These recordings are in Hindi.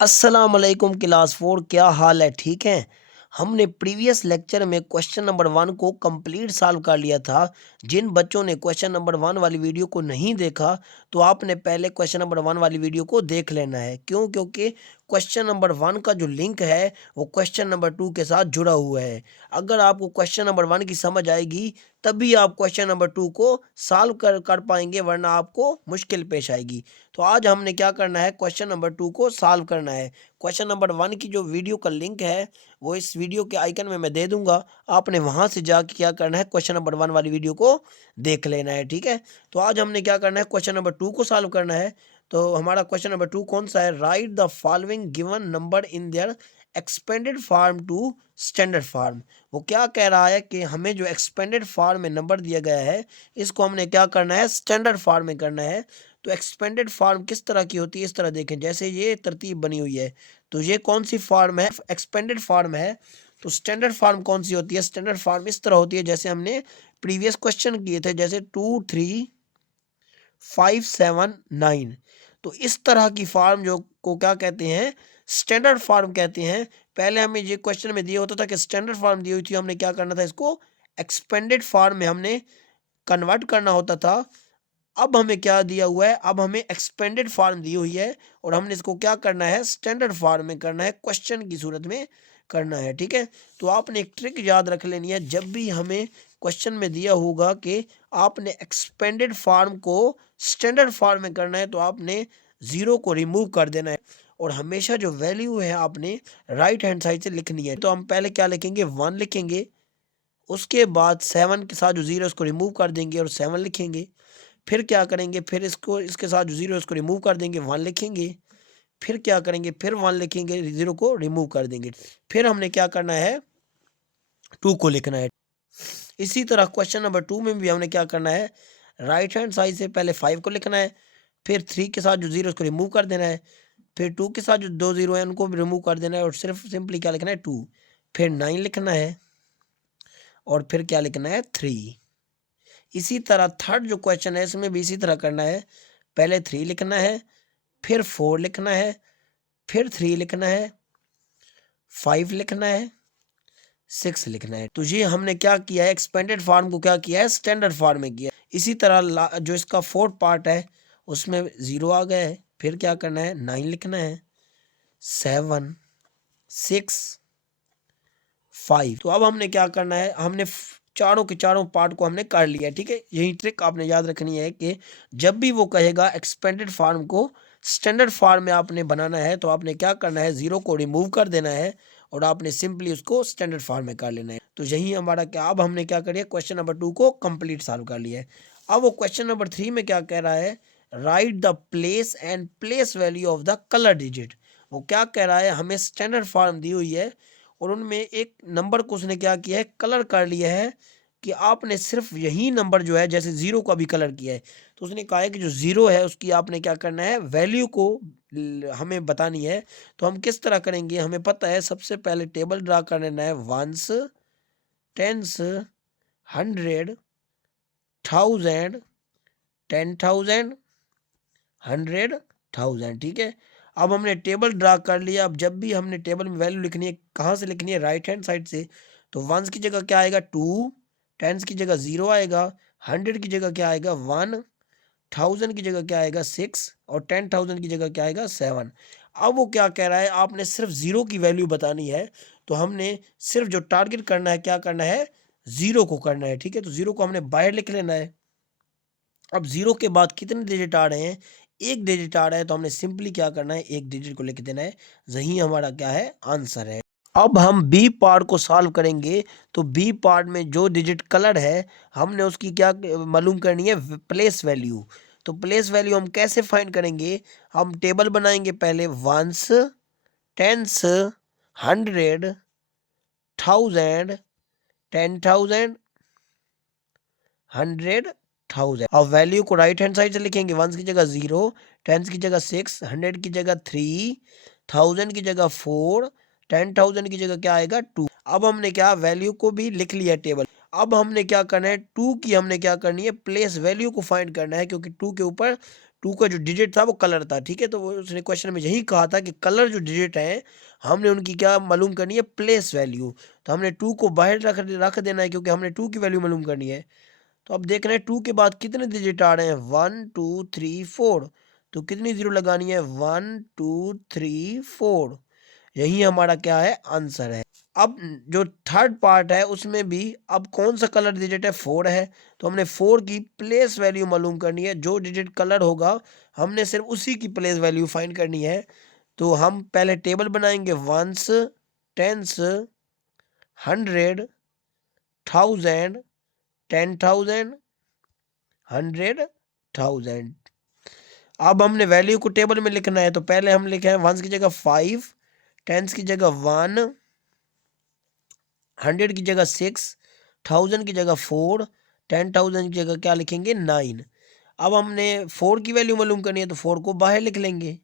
अस्सलाम वालेकुम क्लास 4, क्या हाल है? ठीक है। हमने प्रीवियस लेक्चर में क्वेश्चन नंबर 1 को कंप्लीट सॉल्व कर लिया था। जिन बच्चों ने क्वेश्चन नंबर 1 वाली वीडियो को नहीं देखा, तो आपने पहले क्वेश्चन नंबर 1 वाली वीडियो को देख लेना है। क्यों? क्योंकि क्वेश्चन नंबर 1 का जो लिंक है वो क्वेश्चन नंबर 2 के साथ जुड़ा हुआ है। अगर आपको क्वेश्चन नंबर 1 की समझ आएगी तभी आप क्वेश्चन नंबर 2 को सॉल्व कर कर पाएंगे, वरना आपको मुश्किल पेश आएगी। तो आज हमने क्या करना है, क्वेश्चन नंबर 2 को सॉल्व करना है। क्वेश्चन नंबर 1 की जो वीडियो का लिंक है वो इस वीडियो के आइकन में मैं दे दूंगा। आपने वहां से जाके क्या करना है, क्वेश्चन नंबर 1 वाली वीडियो को देख लेना है। ठीक है। तो आज हमने क्या करना है, क्वेश्चन नंबर 2 को सॉल्व करना है। तो हमारा क्वेश्चन नंबर 2 कौन सा है? Write the following given number in their expanded form to standard form. वो क्या कह रहा है कि हमें जो एक्सपेंडेड फॉर्म में नंबर दिया गया है इसको हमने क्या करना है, स्टैंडर्ड फॉर्म में करना है। तो एक्सपेंडेड फॉर्म किस तरह की होती है, इस तरह देखें, जैसे ये तरतीब बनी हुई है। तो ये कौन सी फॉर्म है? एक्सपेंडेड फॉर्म है। तो स्टैंडर्ड फॉर्म कौन सी होती है? स्टैंडर्ड फॉर्म इस तरह होती है जैसे हमने प्रीवियस क्वेश्चन किए थे, जैसे 2 3 5 7 9। तो इस तरह की फॉर्म जो को क्या कहते हैं, स्टैंडर्ड फॉर्म कहते हैं। पहले हमें ये क्वेश्चन में दिया होता था कि स्टैंडर्ड फॉर्म दी हुई थी, हमने क्या करना था, इसको एक्सपेंडेड फॉर्म में हमने कन्वर्ट करना होता था। अब हमें क्या दिया हुआ है, अब हमें एक्सपेंडेड फॉर्म दी हुई है और हमने इसको क्या करना है, स्टैंडर्ड फॉर्म में करना है, क्वेश्चन की सूरत में करना है। ठीक है। तो आपने एक ट्रिक याद रख लेनी है, जब भी हमें क्वेश्चन में दिया होगा कि आपने एक्सपेंडेड फॉर्म को स्टैंडर्ड फॉर्म में करना है, तो आपने जीरो को रिमूव कर देना है और हमेशा जो वैल्यू है आपने राइट हैंड साइड से लिखनी है। तो हम पहले क्या लिखेंगे, 1 लिखेंगे। उसके बाद 7 के साथ जो जीरो उसको रिमूव कर देंगे और 7 लिखेंगे। फिर क्या करेंगे, फिर इसको इसके साथ जो जीरो इसको रिमूव कर देंगे, 1 लिखेंगे। फिर क्या करेंगे, फिर 1 लिखेंगे, जीरो को रिमूव कर देंगे। फिर हमने क्या करना है, 2 को लिखना है। इसी तरह क्वेश्चन नंबर 2 में भी हमने क्या करना है, राइट हैंड साइड से पहले 5 को लिखना है। फिर 3 के साथ जो जीरो उसको रिमूव कर देना है। फिर 2 के साथ जो 2 जीरो है उनको भी रिमूव कर देना है और सिर्फ सिंपली क्या लिखना है, 2। फिर 9 लिखना है और फिर क्या लिखना है, 3। इसी तरह थर्ड जो क्वेश्चन है इसमें भी इसी तरह करना है। पहले 3 लिखना है, फिर 4 लिखना है, फिर 3 लिखना है, 5 लिखना है, 6 लिखना है। तो ये हमने क्या किया है, एक्सपेंडेड फॉर्म को क्या किया है, स्टैंडर्ड फॉर्म में किया है। इसी तरह जो इसका फोर्थ पार्ट है उसमें 0 आ गया है। फिर क्या करना है, 9 लिखना है, 7 6 5। तो अब हमने क्या करना है, हमने चारों के चारों पार्ट को हमने कर लिया है। ठीक है। यही ट्रिक आपने याद रखनी है कि जब भी वो कहेगा एक्सपेंडेड फॉर्म को स्टैंडर्ड फॉर्म में आपने बनाना है, तो आपने क्या करना है, जीरो को रिमूव कर देना है और आपने सिंपली उसको स्टैंडर्ड फॉर्म में कर लेना है। तो यही हमारा क्या, अब हमने क्या करिए, क्वेश्चन नंबर 2 को कंप्लीट सॉल्व कर लिया है। अब वो क्वेश्चन नंबर 3 में क्या कह रहा है, write the place and place value of the colour digit. वो क्या कह रहा है, हमें स्टैंडर्ड फॉर्म दी हुई है और उनमें एक नंबर को उसने क्या किया है, कलर कर लिया है कि आपने सिर्फ यही नंबर जो है, जैसे जीरो का भी कलर किया है, तो उसने कहा है कि जो जीरो है उसकी आपने क्या करना है, वैल्यू को हमें बतानी है। तो हम किस तरह करेंगे, हमें पता है, सबसे पहले टेबल ड्रा कर लेना है, वंस, टेंस, 100, 1000, 10,000, 100,000। ठीक है। अब हमने टेबल ड्रा कर लिया। अब जब भी हमने टेबल में वैल्यू लिखनी है, कहाँ से लिखनी है, राइट हैंड साइड से। तो वंस की जगह क्या आएगा, 2। टेंस की जगह 0 आएगा। 100 की जगह क्या आएगा, 1। 1000 की जगह क्या आएगा, 6। और 10,000 की जगह क्या आएगा, 7। अब वो क्या कह रहा है, आपने सिर्फ जीरो की वैल्यू बतानी है। तो हमने सिर्फ जो टारगेट करना है, क्या करना है, जीरो को करना है। ठीक है। तो जीरो को हमने बाहर लिख लेना है। अब जीरो के बाद कितने डिजिट आ रहे हैं, एक डिजिट आ रहा है, तो हमने सिंपली क्या करना है, एक डिजिट को लिख देना है। यही हमारा क्या है, आंसर है। अब हम बी पार्ट को सॉल्व करेंगे। तो बी पार्ट में जो डिजिट कलर है, हमने उसकी क्या मालूम करनी है, प्लेस वैल्यू। तो प्लेस वैल्यू हम कैसे फाइंड करेंगे, हम टेबल बनाएंगे पहले, वंस, टेंस, 100, 1000, 10,000, 100,000। अब वैल्यू को राइट हैंड साइड से लिखेंगे, वंस की जगह 0, टेंस की जगह 6, 100 की जगह 3, 1000 की जगह 4, 10,000 की जगह क्या आएगा, 2। अब हमने क्या, वैल्यू को भी लिख लिया टेबल। अब हमने क्या करना है, 2 की हमने क्या करनी है, प्लेस वैल्यू को फाइंड करना है, क्योंकि 2 के ऊपर 2 का जो डिजिट था वो कलर था, ठीक है। तो वो उसने क्वेश्चन में यही कहा था कि कलर जो डिजिट हैं हमने उनकी क्या मालूम करनी है, प्लेस वैल्यू। तो हमने 2 को बाहर रख देना है क्योंकि हमने 2 की वैल्यू मालूम करनी है। तो अब देख रहे हैं 2 के बाद कितने डिजिट आ रहे हैं, 1 2 3 4। तो कितनी जीरो लगानी है, 1 2 3 4। यही हमारा क्या है, आंसर है। अब जो थर्ड पार्ट है उसमें भी अब कौन सा कलर डिजिट है, 4 है। तो हमने 4 की प्लेस वैल्यू मालूम करनी है। जो डिजिट कलर होगा हमने सिर्फ उसी की प्लेस वैल्यू फाइंड करनी है। तो हम पहले टेबल बनाएंगे, वंस, टेंस, 100, 1000, 10,000, 100,000। अब हमने वैल्यू को टेबल में लिखना है। तो पहले हम लिखे हैं वंस की जगह 5, टेंस की जगह 1, 100 की जगह 6, 1000 की जगह 4, 10,000 की जगह क्या लिखेंगे, 9। अब हमने 4 की वैल्यू मालूम करनी है तो 4 को बाहर लिख लेंगे।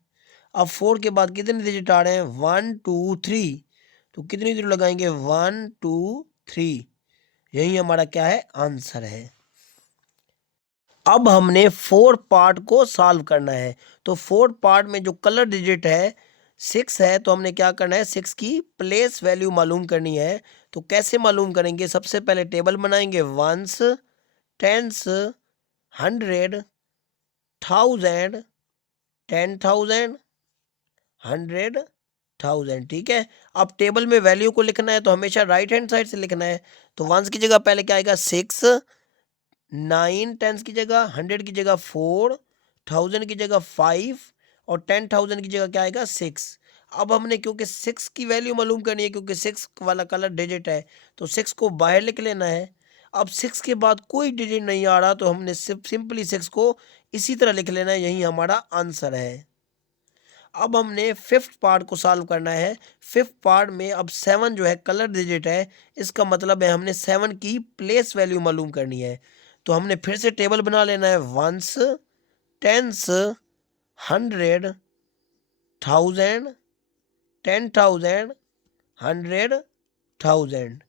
अब 4 के बाद कितने डिजिट आ रहे हैं, 1 2 3। तो कितनी जीरो लगाएंगे, 1 2 3। यही हमारा क्या है, आंसर है। अब हमने 4 पार्ट को सॉल्व करना है। तो 4 पार्ट में जो कलर डिजिट है 6 है। तो हमने क्या करना है, 6 की प्लेस वैल्यू मालूम करनी है। तो कैसे मालूम करेंगे, सबसे पहले टेबल बनाएंगे, वंस, टेंस, 100, 1000, 10,000, 100,000, ठीक है। अब टेबल में वैल्यू को लिखना है तो हमेशा राइट हैंड साइड से लिखना है। तो वंस की जगह पहले क्या आएगा, 6, 9 टेंस की जगह, 100 की जगह 4, 1000 की जगह 5 और 10,000 की जगह क्या आएगा, 6। अब हमने क्योंकि 6 की वैल्यू मालूम करनी है क्योंकि 6 वाला कलर डिजिट है तो 6 को बाहर लिख लेना है। अब 6 के बाद कोई डिजिट नहीं आ रहा तो हमने सिर्फ सिंपली 6 को इसी तरह लिख लेना है। यही हमारा आंसर है। अब हमने फिफ्थ पार्ट को सॉल्व करना है। फिफ्थ पार्ट में अब 7 जो है कलर डिजिट है। इसका मतलब है हमने 7 की प्लेस वैल्यू मालूम करनी है। तो हमने फिर से टेबल बना लेना है, वंस, टेंस, 100, 1000, 10,000, 100,000।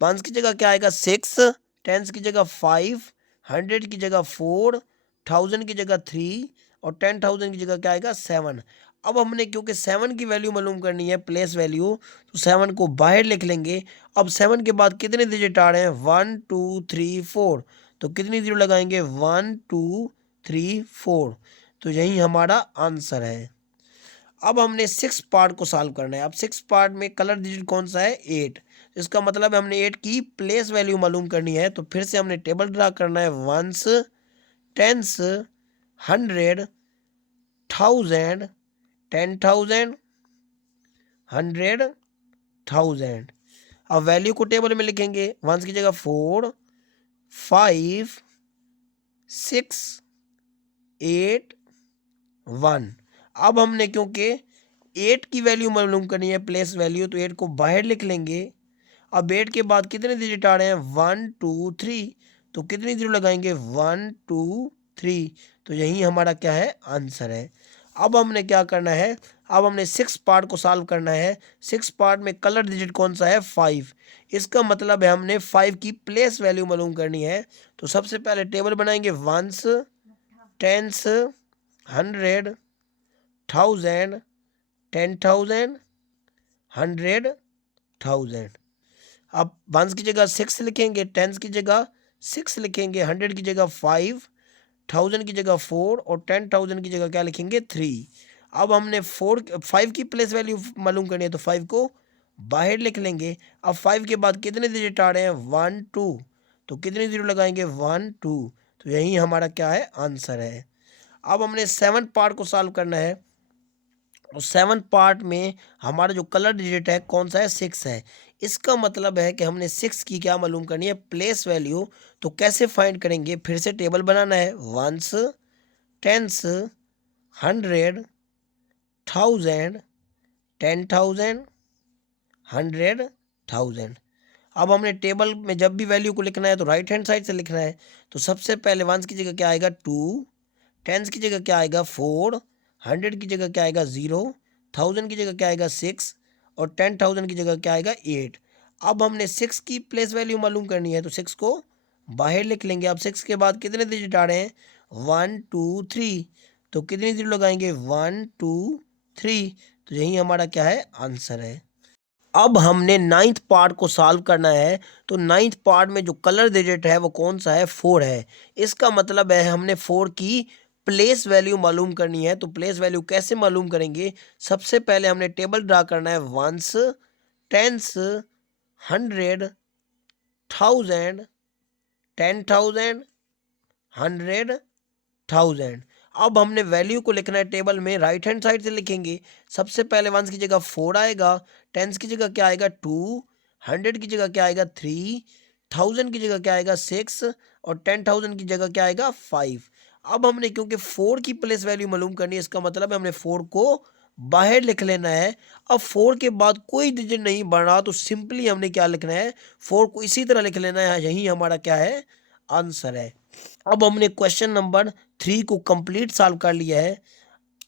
वंस की जगह क्या आएगा, 6, टेंस की जगह 5, 100 की जगह 4, 1000 की जगह 3 और 10,000 की जगह क्या आएगा, 7। अब हमने क्योंकि 7 की वैल्यू मालूम करनी है, प्लेस वैल्यू, तो 7 को बाहर लिख लेंगे। अब 7 के बाद कितने डिजिट आ रहे हैं, 1 2 3 4। तो कितनी जीरो लगाएंगे, 1 2 3 4। तो यही हमारा आंसर है। अब हमने 6 पार्ट को सॉल्व करना है। अब 6 पार्ट में कलर डिजिट कौन सा है, 8। इसका मतलब है हमने 8 की प्लेस वैल्यू मालूम करनी है। तो फिर से हमने टेबल ड्रा करना है, वंस, टेंस, 100, 1000, 10,000, 100,000। अब वैल्यू को टेबल में लिखेंगे, वंस की जगह 4, 5, 6, 8, 1। अब हमने क्योंकि 8 की वैल्यू मालूम करनी है, प्लेस वैल्यू, तो 8 को बाहर लिख लेंगे। अब 8 के बाद कितने डिजिट आ रहे हैं, 1 2 3। तो कितनी जीरो लगाएंगे, 1 2 3। तो यही हमारा क्या है, आंसर है। अब हमने क्या करना है, अब हमने 6 पार्ट को सॉल्व करना है। 6 पार्ट में कलर डिजिट कौन सा है, 5। इसका मतलब है हमने 5 की प्लेस वैल्यू मालूम करनी है। तो सबसे पहले टेबल बनाएंगे, वंस, टेंस, 100, 1000, 10,000, 100,000। अब वंस की जगह 6 लिखेंगे, टेंस की जगह 6 लिखेंगे, 100 की जगह 5, 1000 की जगह 4 और 10,000 की जगह क्या लिखेंगे, 3। अब हमने 5 की प्लेस वैल्यू मालूम करनी है तो 5 को बाहर लिख लेंगे। अब 5 के बाद कितने डिजिट आ रहे हैं, 1 2। तो कितने जीरो लगाएंगे, 1 2। तो यही हमारा क्या है, आंसर है। अब हमने 7 पार्ट को सॉल्व करना है। और 7 पार्ट में हमारा जो कलर डिजिट है कौन सा है, 6 है। इसका मतलब है कि हमने 6 की क्या मालूम करनी है, प्लेस वैल्यू। तो कैसे फाइंड करेंगे, फिर से टेबल बनाना है, वंस, टेंस, 100, 1000, 10,000, 100,000। अब हमने टेबल में जब भी वैल्यू को लिखना है तो राइट हैंड साइड से लिखना है। तो सबसे पहले वंस की जगह क्या आएगा, 2, टेंस की जगह क्या आएगा, 4, 100 की जगह क्या आएगा, 0, 1000 की जगह क्या आएगा, 6 और 10,000 की जगह क्या आएगा, 8। अब हमने 6 की प्लेस वैल्यू मालूम करनी है तो 6 को बाहर लिख लेंगे। अब 6 के बाद कितने डिजिट आ रहे हैं, 1 2 3। तो कितनी 0 लगाएंगे? 1 2 3। तो यही हमारा क्या है? आंसर है। अब हमने नाइन्थ पार्ट को सॉल्व करना है। तो नाइन्थ पार्ट में जो कलर डिजिट है वो कौन सा है? 4 है। इसका मतलब है हमने 4 की प्लेस वैल्यू मालूम करनी है। तो प्लेस वैल्यू कैसे मालूम करेंगे? सबसे पहले हमने टेबल ड्रा करना है। Ones, tens, 100, 1000, 10,000, 100,000। अब हमने वैल्यू को लिखना है टेबल में, राइट हैंड साइड से लिखेंगे। सबसे पहले वंस की जगह 4 आएगा, टेंस की जगह क्या आएगा? 2, 100 की जगह क्या आएगा? 3, 1000 की जगह क्या आएगा? 6 और 10,000 की जगह क्या आएगा? 5। अब हमने क्योंकि 4 की प्लेस वैल्यू मालूम करनी है, इसका मतलब है हमने 4 को बाहर लिख लेना है। अब 4 के बाद कोई डिजिट नहीं बढ़ रहा तो सिंपली हमने क्या लिखना है? 4 को इसी तरह लिख लेना है। यही हमारा क्या है? आंसर है। अब हमने क्वेश्चन नंबर 3 को कंप्लीट सॉल्व कर लिया है।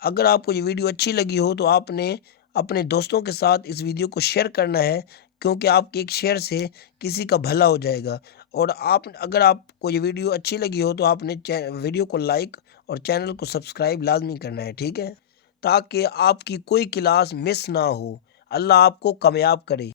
अगर आपको ये वीडियो अच्छी लगी हो तो आपने अपने दोस्तों के साथ इस वीडियो को शेयर करना है, क्योंकि आपके एक शेयर से किसी का भला हो जाएगा। और आप, अगर आपको ये वीडियो अच्छी लगी हो तो आपने वीडियो को लाइक और चैनल को सब्सक्राइब लाजमी करना है, ठीक है, ताकि आपकी कोई क्लास मिस ना हो। अल्लाह आपको कामयाब करे।